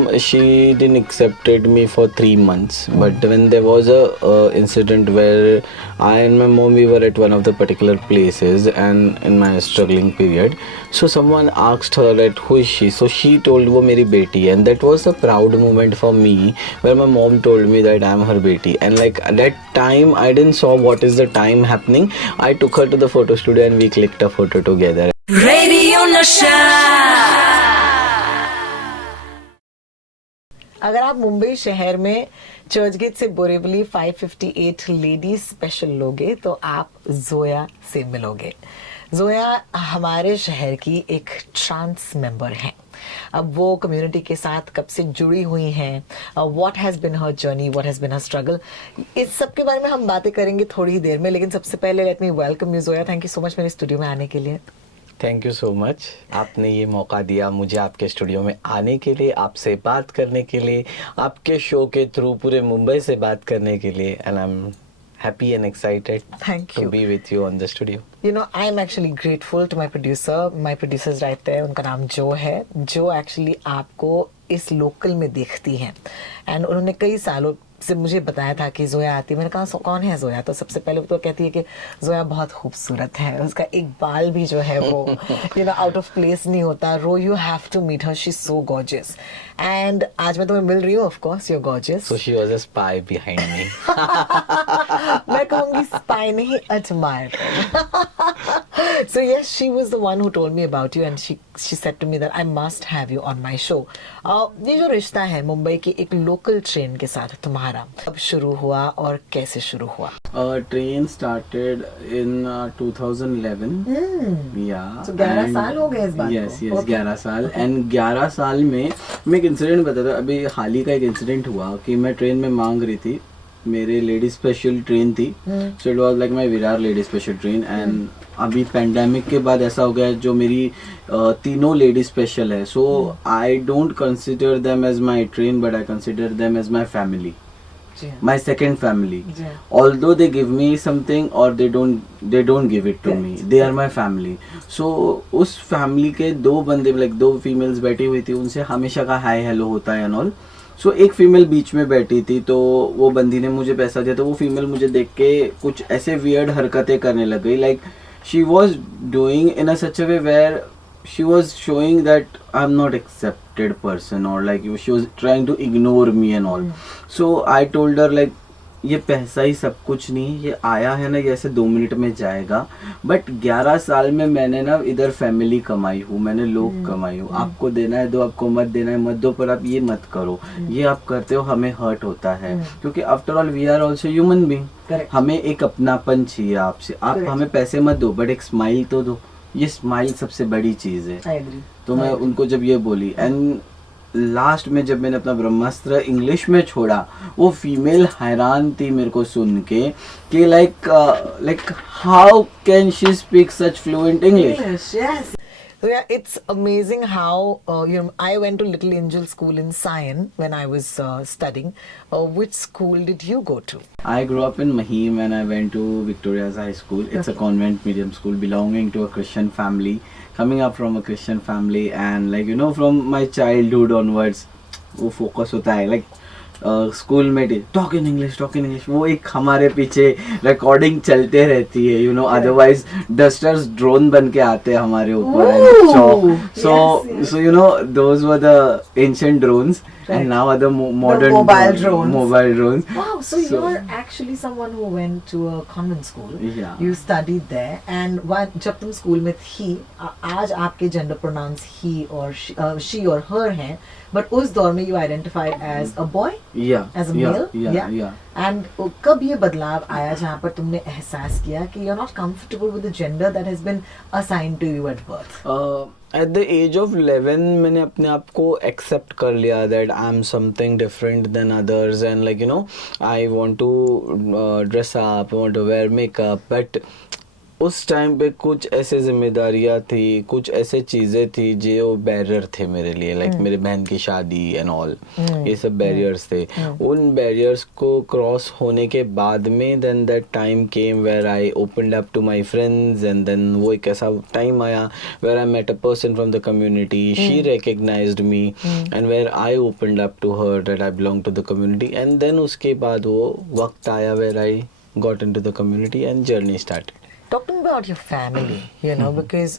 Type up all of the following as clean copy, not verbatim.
mom, she didn't accepted me for 3 months. But when there was a incident where I and my mom, we were at one of the particular places, and in my struggling period, so someone asked her that who is she. So she told वो मेरी बेटी है, and that was a proud moment for me where my mom told me that I'm her बेटी. And like at that time, I didn't saw what is the time happening. I took her to the photo studio and we clicked a photo together. Radio नशा। अगर आप मुंबई शहर में चर्चगेट से Borivali 558 ladies special लोगे तो आप जोया से मिलोगे। जोया हमारे शहर की एक ट्रांस मेंबर है। अब वो कम्युनिटी के साथ कब से जुड़ी हुई हैं, what has been her journey, what has been her struggle, इस सब के बारे में हम बातें करेंगे थोड़ी ही देर में। लेकिन सबसे पहले let me welcome you Zoya. Thank you so much मेरे स्टूडियो में आने के लिए। थैंक यू सो मच, आपने ये मौका दिया मुझे आपके स्टूडियो में आने के लिए, आपसे बात करने के लिए, आपके शो के थ्रू पूरे मुंबई से बात करने के लिए। And I am happy and excited to be with you on the studio. You know, I am actually grateful to my producer. My producer is right there. उनका नाम जो है, जो actually आपको इस लोकल में देखती हैं। एंड उन्होंने कई सालों से मुझे बताया था कि जोया आती है। मैंने कहा कौन है जोया? तो सबसे पहले तो कहती है कि जोया बहुत खूबसूरत है, उसका एक बाल भी जो है वो आउट ऑफ प्लेस नहीं होता। रो you have to meet her, she is so gorgeous. And आज मैं तुम्हें मिल रही हूँ, of course you are gorgeous. So she was a spy behind me. मैं कहूंगी स्पाई नहीं, admirer. So yes, she was the one who told me about you, and she said to me that I must have you on my show. ये जो रिश्ता है मुंबई के एक local train के साथ तुम्हारा, कब शुरू हुआ और कैसे शुरू हुआ? Train started in 2011. Yeah. So 11 साल हो गए इस बात को? Yes, 11 साल। एंड 11 साल में मैं एक इंसिडेंट बताता हूँ। अभी हाल ही का एक इंसिडेंट हुआ कि मैं ट्रेन में मांग रही थी, मेरे लेडी स्पेशल ट्रेन थी, so it was like my Virar lady special train. And अभी पेंडेमिक के बाद ऐसा हो गया जो मेरी तीनों लेडी स्पेशल है, so I don't consider them as my train, but I consider them as my family, my second family. Although they give me something or they don't give it to me, they are my family. So उस family के दो बंदे, like दो females बैठी हुई थी, उनसे हमेशा का हाय हेलो होता है एंड ऑल। सो एक फीमेल बीच में बैठी थी, तो वो बंदी ने मुझे पैसा दिया, तो वो फीमेल मुझे देख के कुछ ऐसे वियर्ड हरकतें करने लग गई। Like she was doing in a such a way where she was showing that I'm not accepted person, or like she was trying to ignore me and all. So I told her like ये पैसा ही सब कुछ नहीं, ये आया है ना, ये ऐसे 2 मिनट में जाएगा। बट 11 साल में मैंने ना इधर फैमिली कमाई हूँ, मैंने लोग कमाई हूँ। आपको देना है दो, आपको मत देना है मत दो, पर आप ये मत करो, ये आप करते हो हमें हर्ट होता है, क्योंकि after all we are also human being. हमें एक अपनापन चाहिए आपसे। आप हमें पैसे मत दो, बट एक स्माइल तो दो। ये स्माइल सबसे बड़ी चीज है। तो मैं उनको जब ये बोली, एंड लास्ट में जब मैंने अपना ब्रह्मास्त्र इंग्लिश में छोड़ा, वो फीमेल हैरान थी मेरे को सुन के कि like how can she speak such fluent English. So yeah, it's amazing how I went to Little Angel School in Sion when I was studying. Which school did you go to? I grew up in Mahim and I went to Victoria's High School. It's a convent medium school belonging to a Christian family. Coming up from a Christian family, and from my childhood onwards, वो focus होता है school में talk in English, वो एक हमारे पीछे recording चलते रहती है, अदरवाइज डस्टर्स ड्रोन बन के आते हैं हमारे ऊपर। So those were the ancient drones and now are the modern mobile drones. Wow, so you're actually someone who went to a convent school. Yeah. You studied there, and जब तुम school में थी, आज आपके जेंडर प्रोनाउंस ही और she और her हैं, but उस दौर में you identified as a boy, as a male, and कब ये बदलाव आया जहाँ पर तुमने एहसास किया कि you're not comfortable with the gender that has been assigned to you at birth? At the age of 11 मैंने अपने आप को accept कर लिया that I'm something different than others, and I want to dress up, I want to wear makeup, but उस time पे कुछ ऐसे जिम्मेदारियां थी, कुछ ऐसे चीज़ें थी जो बैरियर थे मेरे लिए, लाइक मेरे बहन की शादी एंड ऑल, ये सब बैरियर्स थे। उन बैरियर्स को क्रॉस होने के बाद में then that time came where I opened up to my friends, and then वो एक ऐसा टाइम आया where I met a person from the community, she recognized me and where I opened up to her that I belong to the community, and then उसके बाद वो वक्त आया where I got into the community and journey started. Talking about your family, you know, because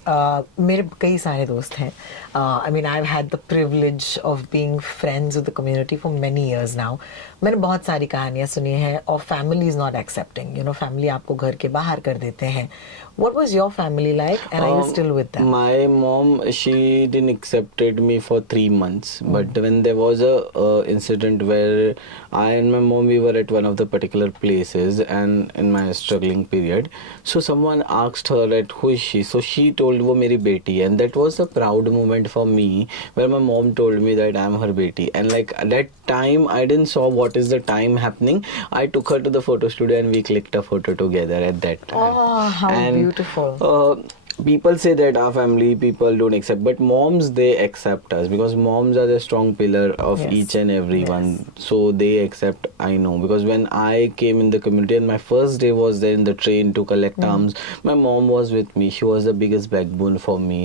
मेरे कई सारे दोस्त हैं. I mean, I've had the privilege of being friends with the community for many years now. मैंने बहुत सारी कहानियाँ सुनी हैं और family is not accepting. You know, family आपको घर के बाहर कर देते हैं. What was your family like, and are you still with them? My mom, she didn't accepted me for 3 months, but when there was a incident where I and my mom, we were at one of the particular places and in my struggling period, so someone asked her that who is she, so she told wo meri beti, and that was a proud moment for me where my mom told me that I am her beti, and like at that time I didn't saw what is the time happening. I took her to the photo studio and we clicked a photo together at that time. Oh, how beautiful. People say that our family people don't accept, but moms, they accept us because moms are the strong pillar of Yes. each and every one. Yes. So they accept, I know, because when I came in the community and my first day was there in the train to collect arms, my mom was with me. She was the biggest backbone for me.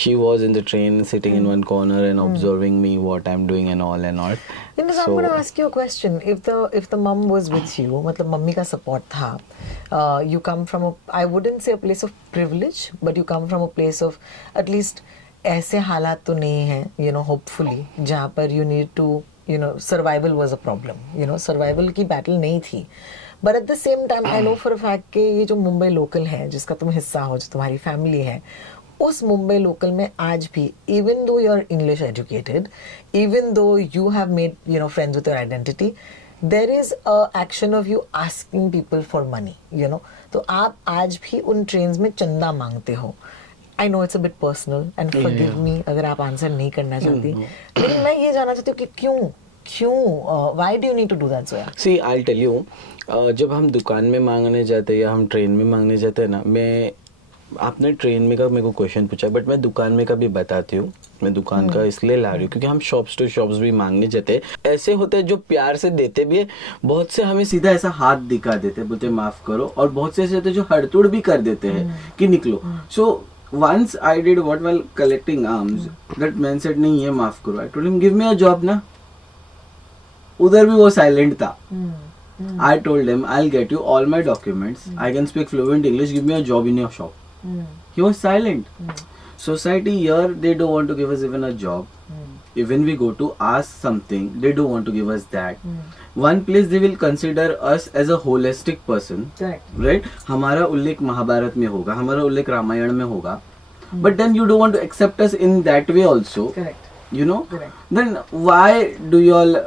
She was in the train sitting in one corner and observing me what I'm doing and all and all. You know, so I'm going to ask you a question. If the mom was with you, मतलब mummy का support था, you come from a, I wouldn't say a place of privilege, but you come from a place of at least ऐसे हालात तो नहीं हैं, you know, hopefully, जहाँ पर you need to, you know, survival was a problem, you know, survival की battle नहीं थी. But at the same time, I know for a fact कि ये जो मुंबई लोकल है, जिसका तुम हिस्सा हो, जो तुम्हारी फैमिली है, उस मुंबई लोकल में आज भी, even though you are English educated, even though you have made, you know, friends with your identity, there is a action of you asking people for money, you know. तो आप आज भी उन ट्रेन्स में चंदा मांगते हो. I know it's a bit personal and forgive me अगर आप आंसर नहीं करना चाहती, लेकिन मैं ये जानना चाहती हूँ कि क्यों why do you need to do that, Zoya? See, I'll tell you, जब हम दुकान में मांगने जाते हैं या हम ट्रेन में मांगने जाते हैं ना, मैं आपने ट्रेन में का मेरे को क्वेश्चन पूछा, बट मैं दुकान में का भी बताती हूँ. मैं दुकान का इसलिए ला रही हूँ क्योंकि हम शॉप्स टू शॉप्स भी मांगने जाते हैं. ऐसे होते हैं जो प्यार से देते भी है, बहुत से हमें सीधा ऐसा हाथ दिखा देते हैं, बोलते माफ करो, और बहुत से ऐसे होते हैं जो हड़तुड़ भी कर देते हैं कि निकलो. सो once I did what while collecting arms, that man said नहीं ये माफ करो. I told him give me a job ना. उधर भी वो साइलेंट था. I told him I'll get you all my documents. I can speak fluent English. Give me a job in your shop. He was silent. Society here, they don't want to give us even a job. Even we go to ask something, they don't want to give us that. One place they will consider us as a holistic person. Right? हमारा उल्लेख महाभारत में होगा, हमारा उल्लेख रामायण में होगा. But then you don't want to accept us in that way also. Correct. You know? Correct. Then why do you all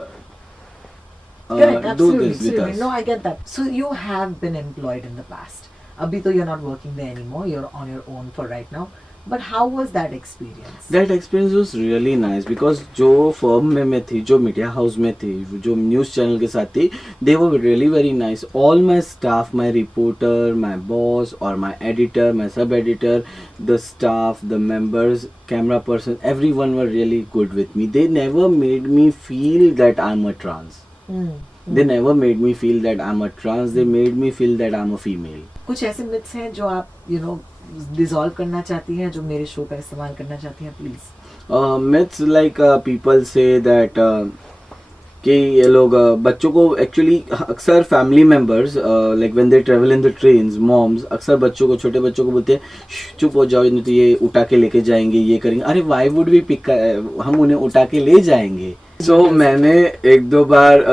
Correct, do absolutely, this with absolutely. us? No, I get that. So you have been employed in the past. Abhi to you're not working there anymore. You're on your own for right now. But how was that experience? That experience was really nice because जो firm में मैं थी, जो media house में थी, जो news channel के साथ थी, they were really very nice. All my staff, my reporter, my boss or my editor, my sub-editor, the staff, the members, camera person, everyone were really good with me. They never made me feel that I'm a trans. They never made me feel that I'm a trans. They made me feel that I'm a female. कुछ ऐसे myths हैं जो आप, you know, dissolve करना चाहती हैं, जो मेरे शो का इस्तेमाल करना चाहती हैं, please? Myths like people say that कि ये लोग बच्चों को एक्चुअली अक्सर family members like when they travel in the trains, moms अक्सर बच्चों को, छोटे बच्चों को बोलते हैं चुप हो जाओ, नहीं तो ये उठा के लेके जाएंगे, ये करेंगे. अरे व्हाई वुड वी पिक, हम उन्हें उठा के ले जाएंगे. सो मैंने एक दो बार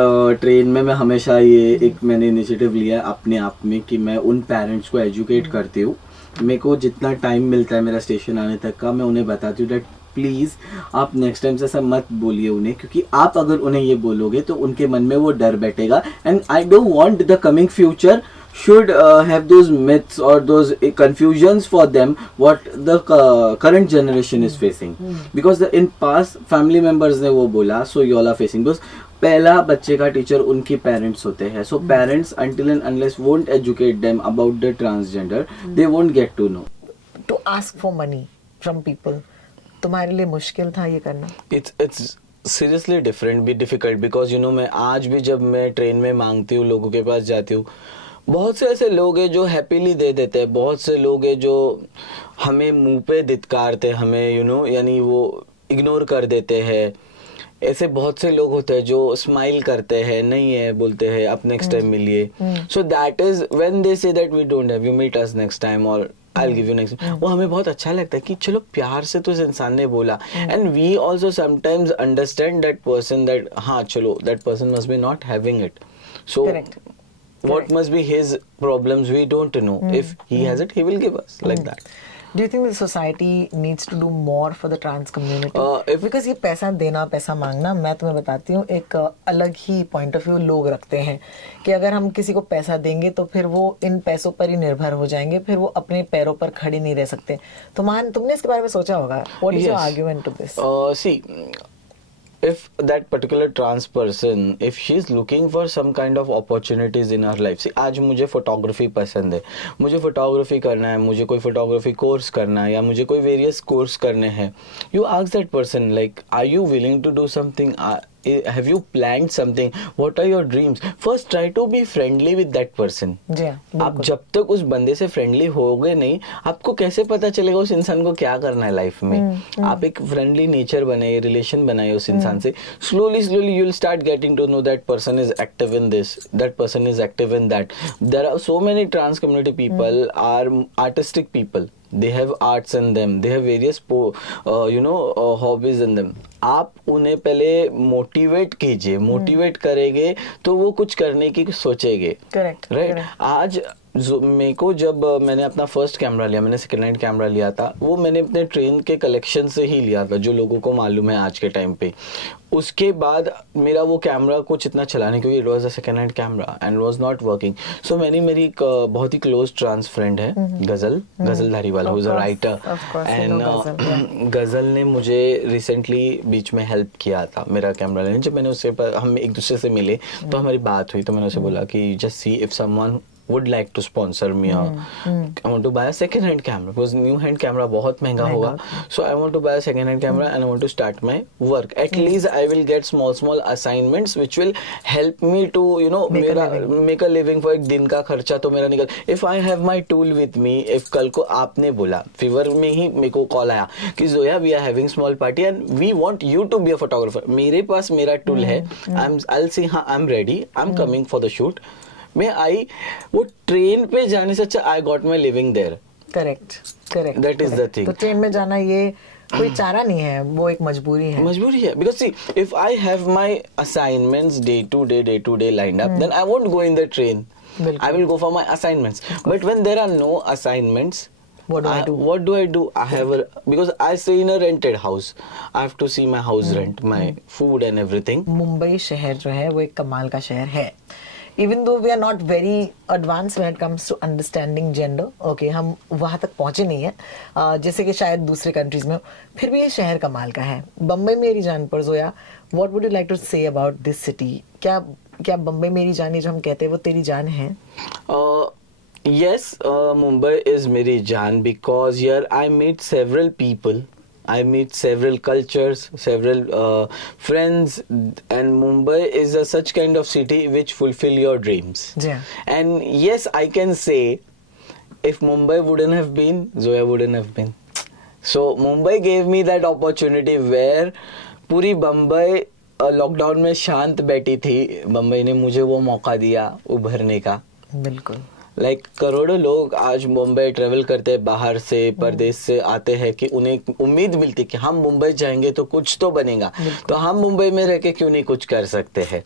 ट्रेन में मैं हमेशा ये एक मैंने इनिशिएटिव लिया अपने आप में कि मैं उन पेरेंट्स को एजुकेट करती हूँ. मेरे को जितना टाइम मिलता है मेरा स्टेशन आने तक का, मैं उन्हें बताती हूँ दैट प्लीज़ आप नेक्स्ट टाइम से ऐसा मत बोलिए उन्हें, क्योंकि आप अगर उन्हें ये बोलोगे तो उनके मन में वो डर बैठेगा. And I don't want the coming future should have those myths or those confusions for them what the current generation is facing. Because in past family members ने वो बोला, so you all are facing. Because पहला बच्चे का teacher उनके parents होते हैं. So parents until and unless won't educate them about the transgender, they won't get to know. To ask for money from people, तुम्हारे लिए मुश्किल था ये करना? It's seriously difficult because मैं आज भी जब मैं ट्रेन में मांगती हूँ, लोगों के पास जाती हूँ, बहुत से ऐसे लोग हैं जो हैप्पीली दे देते हैं, बहुत से लोग हैं जो हमें मुंह पे धिक्कारते, हमें यानी वो इग्नोर कर देते हैं. ऐसे बहुत से लोग होते हैं जो स्माइल करते हैं, नहीं है बोलते हैं आप नेक्स्ट टाइम मिलिए. So that is when they say that we don't have, you meet us next time और I'll give you next. वो हमें बहुत अच्छा लगता है कि चलो प्यार से तो इस इंसान ने बोला. And we also sometimes understand that person, that हाँ चलो that person must be not having it. So what must be his problems we don't know. If he has it, he will give us like that. Do you think the society needs to do more for the trans community? Because ये पैसा देना, पैसा मांगना, मैं तुम्हें बताती हूँ, एक अलग ही पॉइंट ऑफ व्यू लोग रखते हैं कि अगर हम किसी को पैसा देंगे तो फिर वो इन पैसों पर ही निर्भर हो जाएंगे, फिर वो अपने पैरों पर खड़े नहीं रह सकते. तुमने इसके बारे में सोचा होगा. What is your argument to this? See, if that particular trans person, if she's looking for some kind of opportunities in her life, see, आज मुझे फोटोग्राफी पसंद है, मुझे फोटोग्राफी करना है, मुझे कोई फोटोग्राफी कोर्स करना है या मुझे कोई वेरियस कोर्स करने हैं, you ask that person like, are you willing to do something? Have you planned something? What are your dreams? First try to be friendly with that person. आप जब तक उस बंदे से फ्रेंडली होगे नहीं, आपको कैसे पता चलेगा उस इंसान को क्या करना है लाइफ में. आप एक फ्रेंडली नेचर बनाइए, रिलेशन बनाइए उस इंसान से. slowly you will start getting to know that person is active in this, that person is active in that. There are so many trans community people are artistic people. They have arts in them, they have various hobbies in them. आप उन्हें पहले motivate कीजिए, motivate करेंगे तो वो कुछ करने की सोचेंगे. Correct, right. आज मेरे को जब मैंने अपना फर्स्ट कैमरा लिया, मैंने सेकेंड हैंड कैमरा लिया था, वो मैंने अपने ट्रेन के कलेक्शन से ही लिया था, जो लोगों को मालूम है आज के टाइम पे. उसके बाद मेरा वो कैमरा कुछ इतना चला नहीं, क्योंकि it was a second hand camera and was not working. So मेरी एक बहुत ही क्लोज ट्रांस फ्रेंड है, Ghazal Dhariwal, who is a writer. And Ghazal ने मुझे रिसेंटली बीच में हेल्प किया था मेरा कैमरा लेने. जब मैंने उससे हम एक दूसरे से मिले तो हमारी बात हुई, तो मैंने उसे बोला कि just see if someone would like to sponsor me. I want to buy a second hand camera because new hand camera बहुत महंगा होगा. So I want to buy a second hand camera and I want to start my work. At least I will get small assignments which will help me to make a living for एक दिन का खर्चा तो मेरा निकल. If I have my tool with me, if कल को आपने बोला, फीवर में ही मेरे को कॉल आया कि Zoya we are having small party and we want you to be a photographer. मेरे पास मेरा टूल है, I'll say हाँ I'm ready, I'm coming for the shoot. मैं आई, वो ट्रेन पे जाने से अच्छा I got my living there. Correct, that is the thing. तो ट्रेन में जाना ये कोई चारा नहीं है, वो एक मजबूरी है. Because see if I have my assignments day to day lined up, then I won't go in the train. I will go for my assignments. But when there are no assignments, what do I do? Because I stay in a rented house. I have to see my house rent, my food and everything. Mumbai शहर जो है वो एक कमाल का शहर है. Even though we are not very advanced when it comes to understanding gender, okay, हम वहाँ तक पहुँचे नहीं हैं जैसे कि शायद दूसरे कंट्रीज में, फिर भी ये शहर कमाल का है. बम्बई मेरी जान पर Zoya, what would you like to say about this city? क्या बम्बई मेरी जान जो हम कहते हैं वो तेरी जान है? Yes, Mumbai is मेरी जान because here I meet several people. I meet several cultures, several friends, and Mumbai is such kind of city which fulfill your dreams. Yeah. And yes, I can say, if Mumbai wouldn't have been, Zoya wouldn't have been. So Mumbai gave me that opportunity where पूरी Bombay lockdown में शांत बैठी थी. बम्बई ने मुझे वो मौका दिया उभरने का. बिल्कुल. करोड़ों लोग आज मुंबई ट्रेवल करते हैं, बाहर से परदेश से आते हैं कि उन्हें उम्मीद मिलती कि हम मुंबई जाएंगे तो कुछ तो बनेगा, तो हम मुंबई में रह के क्यों नहीं कुछ कर सकते हैं.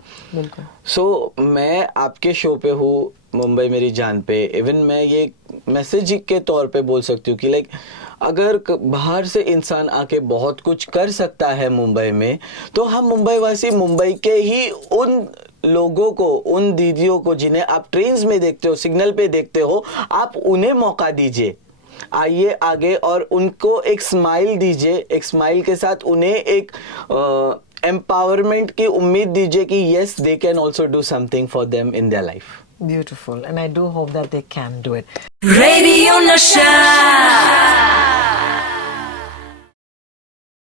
सो मैं आपके शो पे हूँ, मुंबई मेरी जान पे. इवन मैं ये मैसेज के तौर पे बोल सकती हूँ कि अगर बाहर से इंसान आके बहुत कुछ कर सकता है मुंबई में, तो हम मुंबई वासी मुंबई के ही उन लोगों को, उन दीदियों को जिन्हें आप ट्रेन्स में देखते हो, सिग्नल पे देखते हो, आप उन्हें मौका दीजिए. आइए आगे और उनको एक स्माइल दीजिए. एक स्माइल के साथ उन्हें एक एम्पावरमेंट की उम्मीद दीजिए कि yes they can also do something for them in their life. Beautiful, and I do hope that they can do it. Radio Nasha.